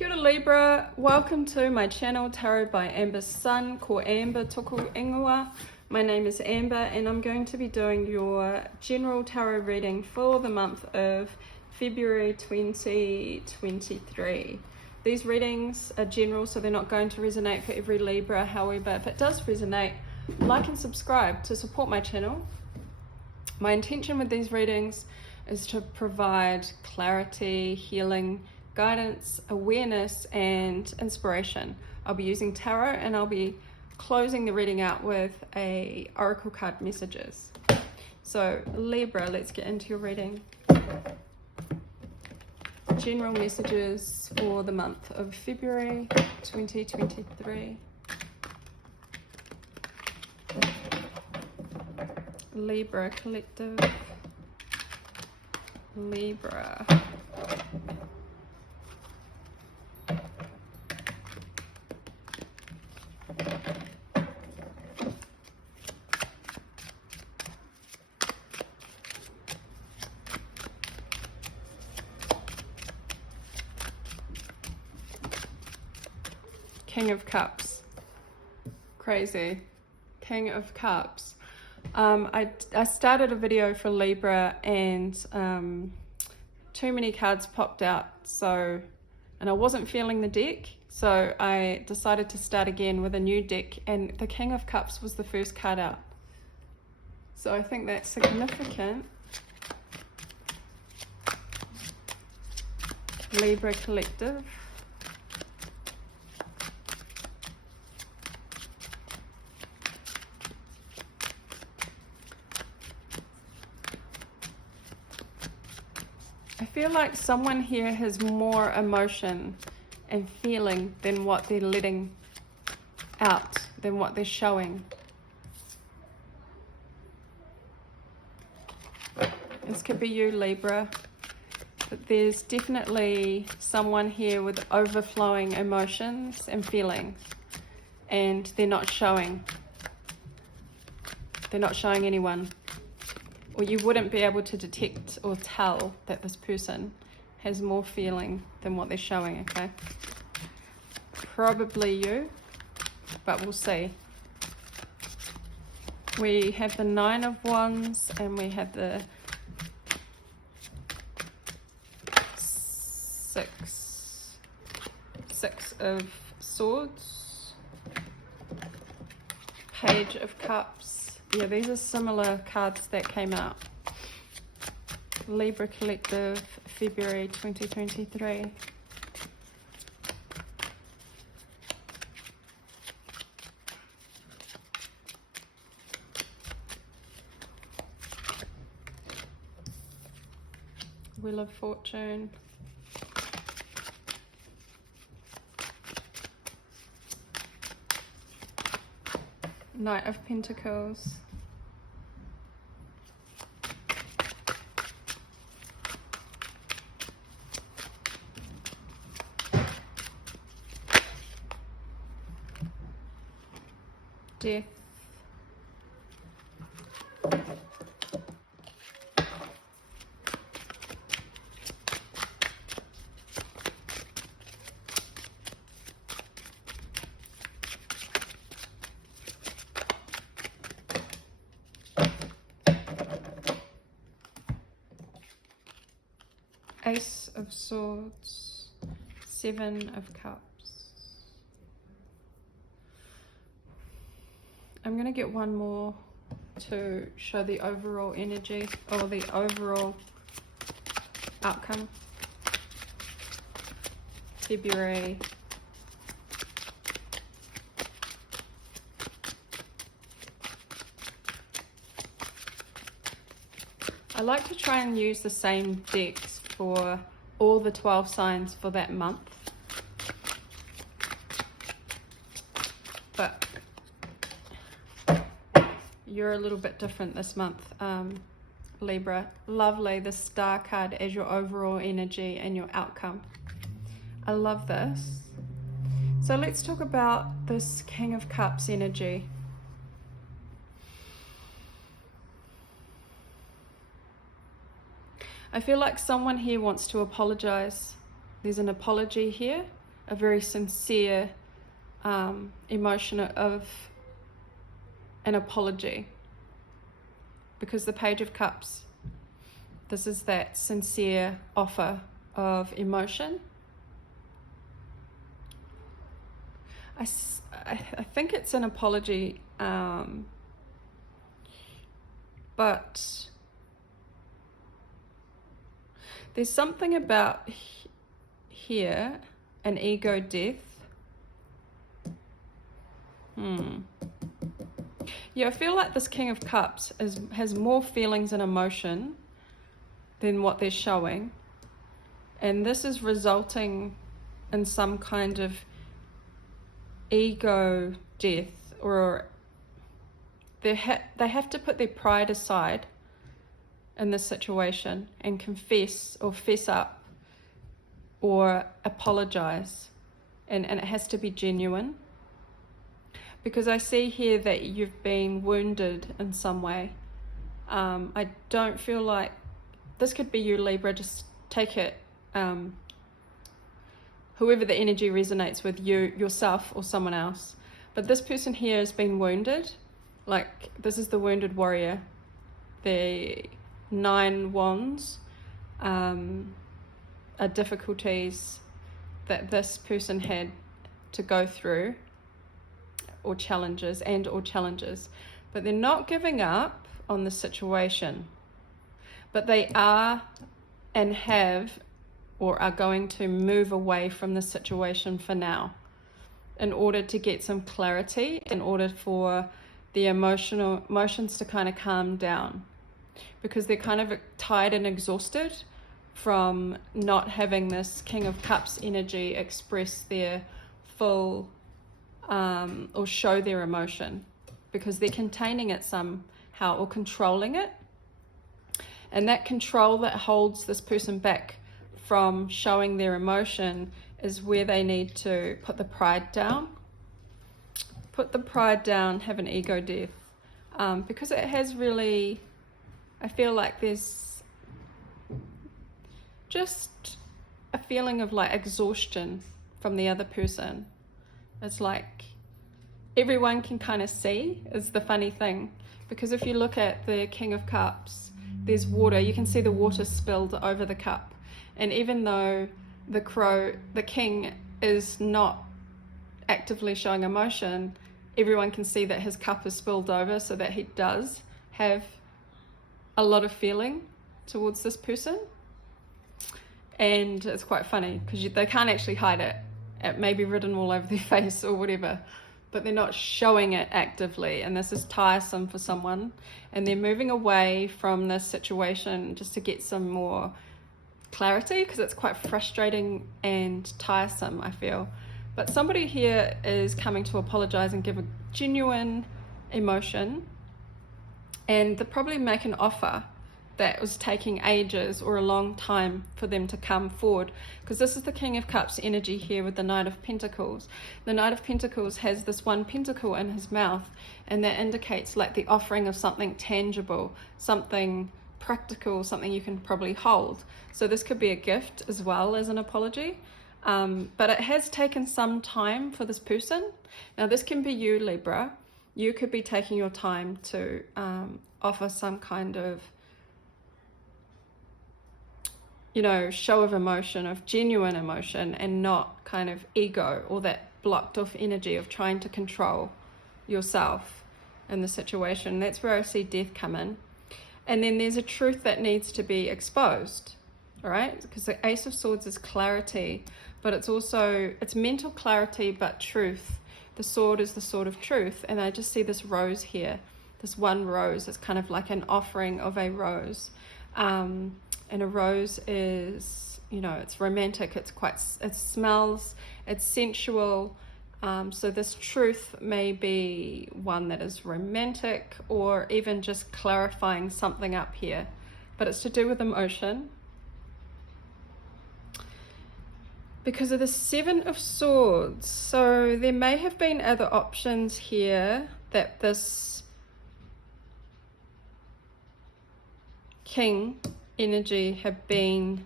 Kia ora Libra, welcome to my channel Tarot by Amber's Sun, ko Amber toko ingoa. My name is Amber and I'm going to be doing your general tarot reading for the month of February 2023. These readings are general, so they're not going to resonate for every Libra. However, if it does resonate, like and subscribe to support my channel. My intention with these readings is to provide clarity, healing, guidance, awareness, and inspiration. I'll be using tarot and I'll be closing the reading out with a oracle card messages. So Libra, let's get into your reading. General messages for the month of February 2023. Libra collective. Libra. King of Cups. Crazy. King of Cups. I started a video for Libra and too many cards popped out, and I wasn't feeling the deck, so I decided to start again with a new deck, and the King of Cups was the first card out. So I think that's significant. Libra collective. I feel like someone here has more emotion and feeling than what they're letting out, than what they're showing. This could be you, Libra, but there's definitely someone here with overflowing emotions and feelings, and they're not showing. They're not showing anyone. Or you wouldn't be able to detect or tell that this person has more feeling than what they're showing, okay? Probably you, but we'll see. We have the Nine of Wands and we have the Six of Swords, Page of Cups. Yeah, these are similar cards that came out. Libra collective, February 2023. Wheel of Fortune. Knight of Pentacles. Death. Ace of Swords, Seven of Cups. I'm going to get one more to show the overall energy or the overall outcome. February. I like to try and use the same decks for all the 12 signs for that month. But you're a little bit different this month, Libra. Lovely, the Star card as your overall energy and your outcome. I love this. So let's talk about this King of Cups energy. I feel like someone here wants to apologize. There's an apology here. a very sincere emotion of an apology. Because the Page of Cups, this is that sincere offer of emotion. I think it's an apology, but there's something about here, an ego death. Yeah, I feel like this King of Cups has more feelings and emotion than what they're showing. And this is resulting in some kind of ego death, or they have to put their pride aside in this situation and confess or fess up or apologize. And it has to be genuine. Because I see here that you've been wounded in some way. I don't feel like, this could be you, Libra, just take it, whoever the energy resonates with, you, yourself, or someone else. But this person here has been wounded. Like, this is the wounded warrior. The 9 wands are difficulties that this person had to go through, or challenges, but they're not giving up on the situation, but they are and have or are going to move away from the situation for now in order to get some clarity, in order for the emotions to kind of calm down, because they're kind of tired and exhausted from not having this King of Cups energy express their full or show their emotion, because they're containing it somehow or controlling it. And that control that holds this person back from showing their emotion is where they need to put the pride down. Put the pride down, have an ego death. Because it has really, I feel like there's just a feeling of like exhaustion from the other person. It's like everyone can kind of see, is the funny thing. Because if you look at the King of Cups, there's water. You can see the water spilled over the cup. And even though the king is not actively showing emotion, everyone can see that his cup is spilled over, so that he does have a lot of feeling towards this person. And it's quite funny because they can't actually hide it. It may be written all over their face or whatever, but they're not showing it actively. And this is tiresome for someone. And they're moving away from this situation just to get some more clarity, because it's quite frustrating and tiresome, I feel. But somebody here is coming to apologize and give a genuine emotion. And they'll probably make an offer that was taking ages or a long time for them to come forward, because this is the King of Cups energy here with the Knight of Pentacles. The Knight of Pentacles has this one pentacle in his mouth, and that indicates like the offering of something tangible, something practical, something you can probably hold. So this could be a gift as well as an apology, but it has taken some time for this person. Now this can be you, Libra. You could be taking your time to offer some kind of, you know, show of emotion, of genuine emotion, and not kind of ego or that blocked off energy of trying to control yourself in the situation. That's where I see death come in. And then there's a truth that needs to be exposed, all right? Because the Ace of Swords is clarity, but it's also, it's mental clarity, but truth. The sword is the sword of truth. And I just see this rose here, this one rose. It's kind of like an offering of a rose. And a rose is, you know, it's romantic, it smells, it's sensual. So this truth may be one that is romantic, or even just clarifying something up here. But it's to do with emotion. Because of the Seven of Swords. So there may have been other options here that this King energy have been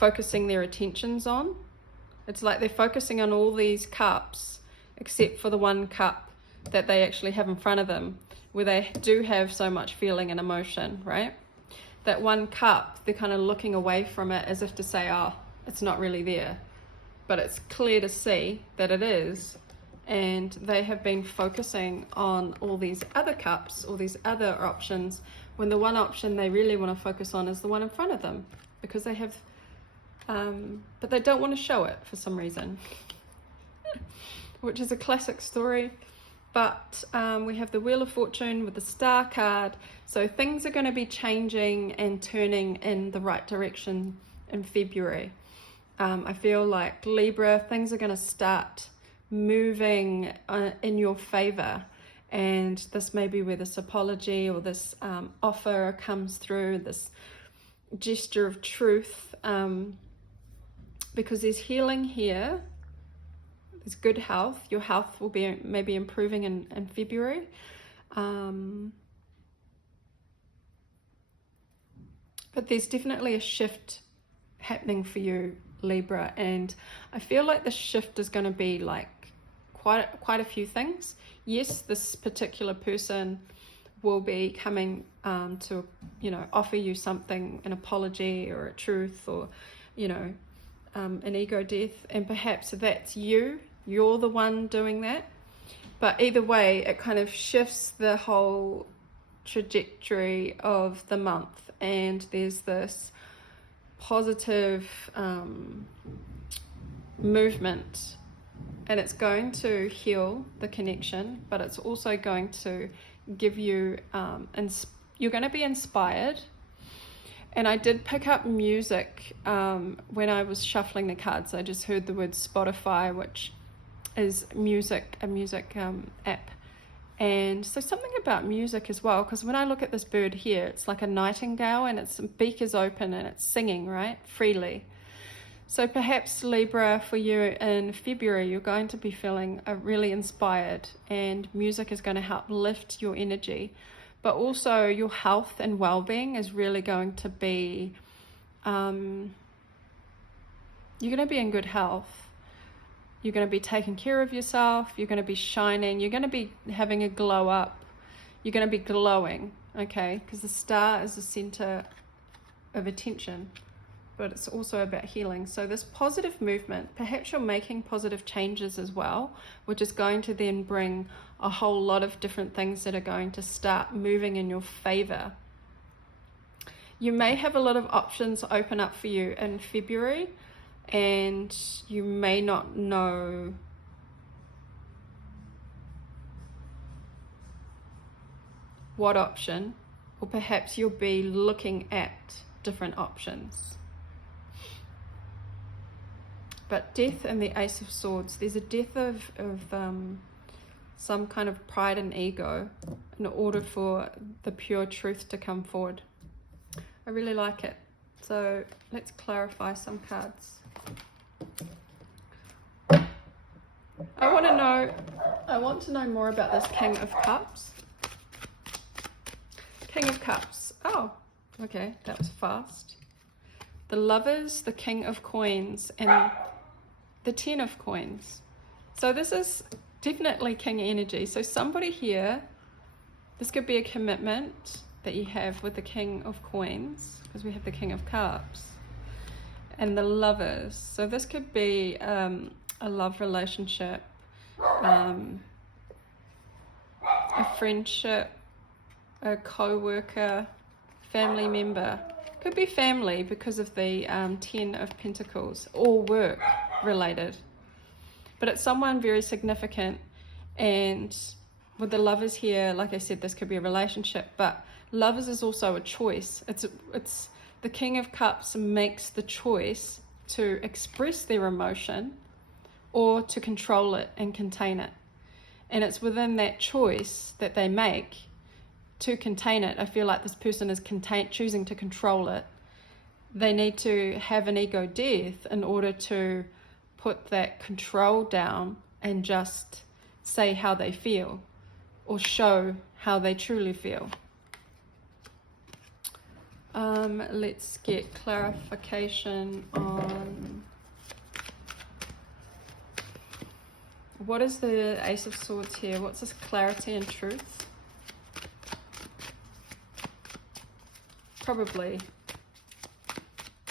focusing their attentions on. It's like they're focusing on all these cups except for the one cup that they actually have in front of them, where they do have so much feeling and emotion, right? That one cup, they're kind of looking away from it as if to say, oh, it's not really there. But it's clear to see that it is. And they have been focusing on all these other cups, all these other options, when the one option they really want to focus on is the one in front of them, because they have, but they don't want to show it for some reason, which is a classic story. But we have the Wheel of Fortune with the Star card. So things are going to be changing and turning in the right direction in February. I feel like Libra, things are going to start moving in your favor. And this may be where this apology or this offer comes through, this gesture of truth, because there's healing here. There's good health. Your health will be maybe improving in February. But there's definitely a shift happening for you, Libra. And I feel like the shift is going to be like quite a few things. Yes, this particular person will be coming to, offer you something, an apology or a truth, or, an ego death. And perhaps that's you. You're the one doing that. But either way, it kind of shifts the whole trajectory of the month. And there's this positive movement. And it's going to heal the connection, but it's also going to give you, you're going to be inspired. And I did pick up music when I was shuffling the cards. I just heard the word Spotify, which is a music app. And so something about music as well, because when I look at this bird here, it's like a nightingale and its beak is open and it's singing, right, freely. So perhaps Libra, for you in February, you're going to be feeling really inspired, and music is going to help lift your energy. But also your health and well-being is really going to be, you're going to be in good health. You're going to be taking care of yourself. You're going to be shining. You're going to be having a glow up. You're going to be glowing, okay? Because the star is the center of attention, but it's also about healing. So this positive movement, perhaps you're making positive changes as well, which is going to then bring a whole lot of different things that are going to start moving in your favor. You may have a lot of options open up for you in February, and you may not know what option, or perhaps you'll be looking at different options. But death and the Ace of Swords, there's a death of some kind of pride and ego in order for the pure truth to come forward. I really like it. So let's clarify some cards. I want to know more about this King of Cups. King of Cups. Oh, okay, that was fast. The Lovers, the King of Coins, and the 10 of Coins. So this is definitely King energy. So somebody here, this could be a commitment that you have with the King of Coins, because we have the King of Cups, and the Lovers. So this could be a love relationship, a friendship, a co-worker, family member. Could be family because of the 10 of Pentacles, or work related. But it's someone very significant. And with the Lovers here, like I said, this could be a relationship, but Lovers is also a choice. It's the King of Cups makes the choice to express their emotion or to control it and contain it. And it's within that choice that they make to contain it. I feel like this person is choosing to control it. They need to have an ego death in order to put that control down and just say how they feel or show how they truly feel. Let's get clarification on what is the Ace of Swords here? What's this clarity and truth? Probably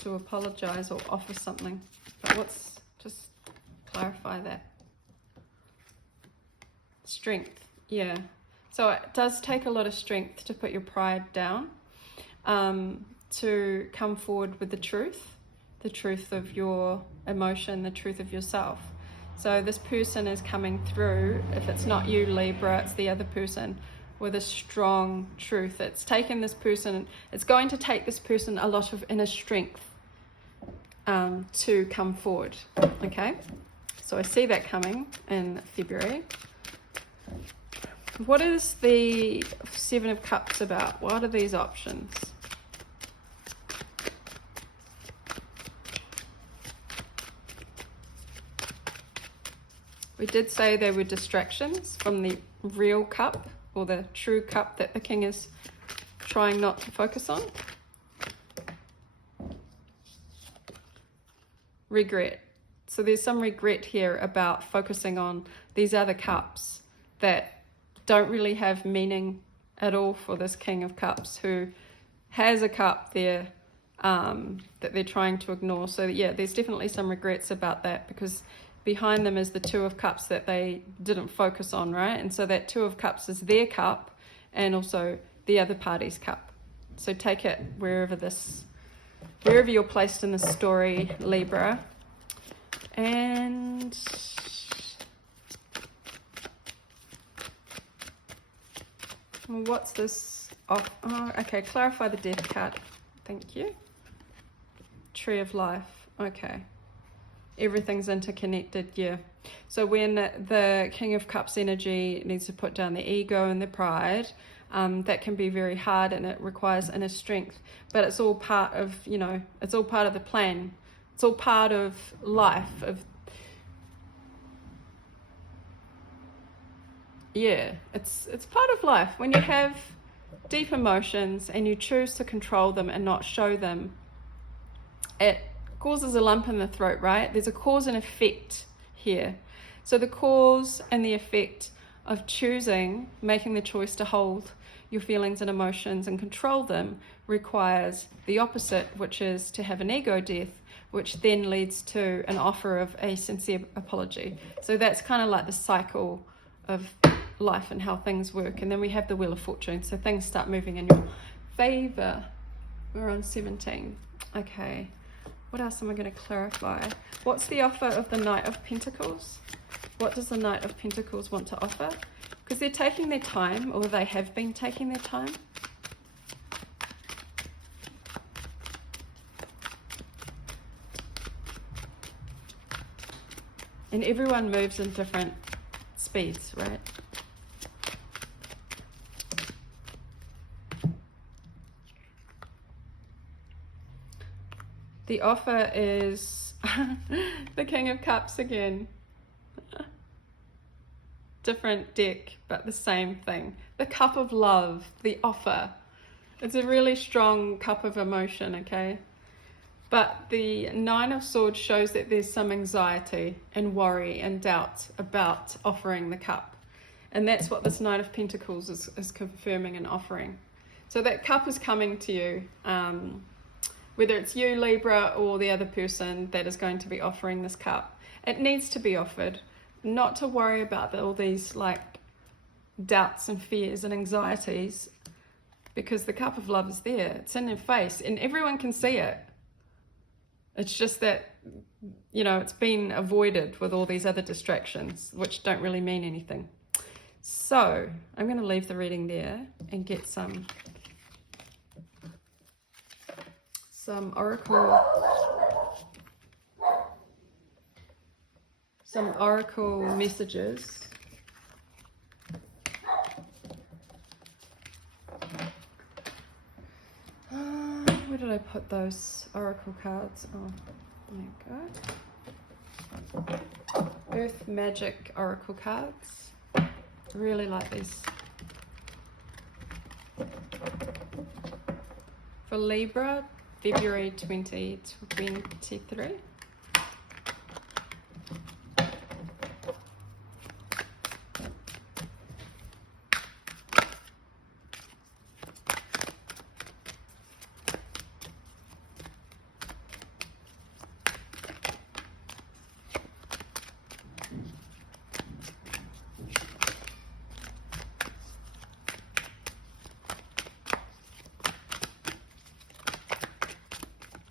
to apologize or offer something. But what's, just clarify that. Strength, yeah. So it does take a lot of strength to put your pride down, to come forward with the truth of your emotion, the truth of yourself. So this person is coming through, if it's not you, Libra, it's the other person, with a strong truth. It's taken this person, it's going to take this person a lot of inner strength to come forward, okay? So I see that coming in February. What is the Seven of Cups about? What are these options? We did say there were distractions from the real cup, or the true cup that the king is trying not to focus on. Regret. So there's some regret here about focusing on these other cups that don't really have meaning at all for this King of Cups, who has a cup there that they're trying to ignore. So yeah, there's definitely some regrets about that, because behind them is the Two of Cups that they didn't focus on, right? And so that Two of Cups is their cup and also the other party's cup. So take it wherever you're placed in the story, Libra. And what's this? Oh, okay, clarify the Death card. Thank you. Tree of Life. Okay. Everything's interconnected, yeah. So when the King of Cups energy needs to put down the ego and the pride, that can be very hard, and it requires inner strength. But it's all part of, it's all part of the plan. It's all part of life. It's part of life. When you have deep emotions and you choose to control them and not show them, it causes a lump in the throat, right? There's a cause and effect here. So the cause and the effect of making the choice to hold your feelings and emotions and control them, requires the opposite, which is to have an ego death, which then leads to an offer of a sincere apology. So that's kind of like the cycle of life and how things work. And then we have the Wheel of Fortune, so things start moving in your favor. We're on 17. Okay. What else am I going to clarify? What's the offer of the Knight of Pentacles? What does the Knight of Pentacles want to offer? Because they're taking their time, or they have been taking their time. And everyone moves in different speeds, right? The offer is the King of Cups again. Different deck, but the same thing. The Cup of Love, the offer. It's a really strong cup of emotion, okay? But the Nine of Swords shows that there's some anxiety and worry and doubt about offering the cup. And that's what this Knight of Pentacles is confirming and offering. So that cup is coming to you. Whether it's you, Libra, or the other person that is going to be offering this cup, it needs to be offered. Not to worry about all these doubts and fears and anxieties, because the Cup of Love is there. It's in your face and everyone can see it. It's just that, it's been avoided with all these other distractions, which don't really mean anything. So I'm going to leave the reading there and get some oracle messages. Where did I put those oracle cards? Oh, there you go. Earth Magic oracle cards. I really like these. For Libra, February 2023.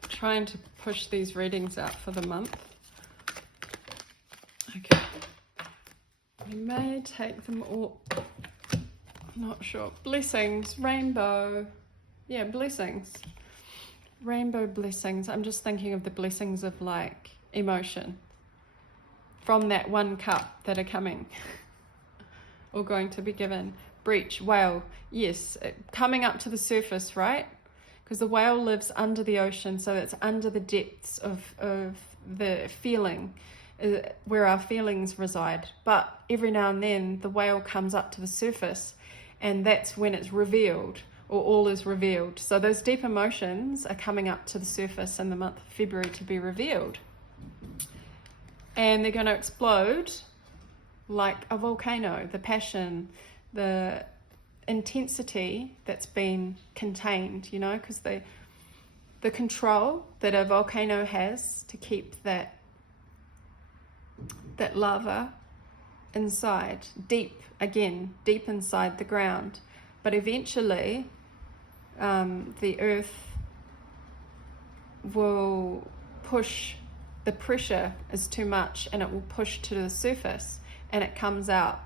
Trying to push these readings out for the month. Okay. We may take them all. Not sure. Blessings, rainbow. Yeah, blessings. Rainbow blessings. I'm just thinking of the blessings of like emotion from that one cup that are coming or going to be given. Breach, whale. Yes, coming up to the surface, right? Because the whale lives under the ocean, so it's under the depths of the feeling, where our feelings reside. But every now and then, the whale comes up to the surface, and that's when it's revealed, or all is revealed. So those deep emotions are coming up to the surface in the month of February to be revealed. And they're going to explode like a volcano, the passion, the intensity that's been contained, you know, because the control that a volcano has to keep that lava inside, deep inside the ground. But eventually the earth will push, the pressure is too much and it will push to the surface and it comes out.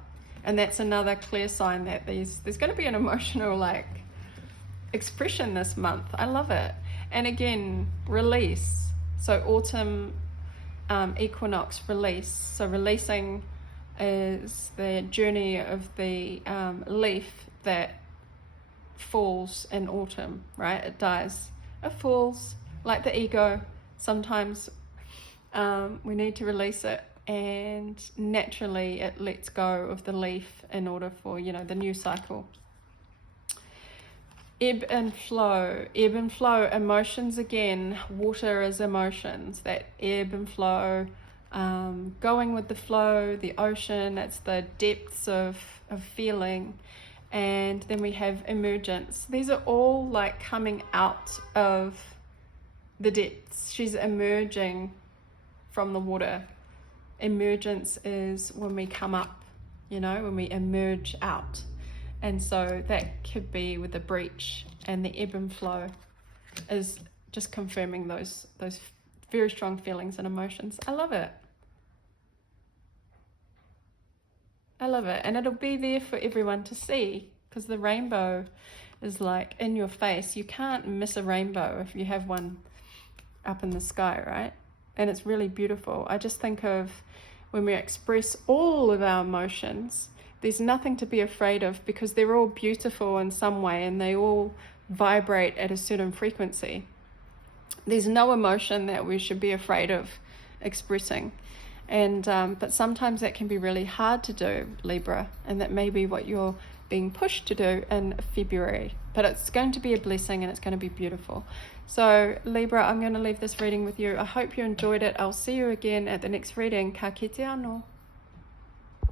And that's another clear sign that there's going to be an emotional like expression this month. I love it. And again, release. So autumn equinox, release. So releasing is the journey of the leaf that falls in autumn, right? It dies. It falls like the ego. Sometimes we need to release it. And naturally it lets go of the leaf in order for, you know, the new cycle. Ebb and flow, emotions again. Water is emotions, that ebb and flow, going with the flow, the ocean, that's the depths of feeling. And then we have emergence. These are all like coming out of the depths. She's emerging from the water. Emergence is when we come up, you know, when we emerge out. And so that could be with the breach, and the ebb and flow is just confirming those very strong feelings and emotions. I love it. I love it. And it'll be there for everyone to see, because the rainbow is like in your face. You can't miss a rainbow if you have one up in the sky, right? And it's really beautiful. I just think of when we express all of our emotions, there's nothing to be afraid of, because they're all beautiful in some way and they all vibrate at a certain frequency. There's no emotion that we should be afraid of expressing. And but sometimes that can be really hard to do, Libra, and that may be what you're being pushed to do in February. But it's going to be a blessing and it's going to be beautiful. So Libra, I'm going to leave this reading with you. I hope you enjoyed it. I'll see you again at the next reading. Ka kite anō.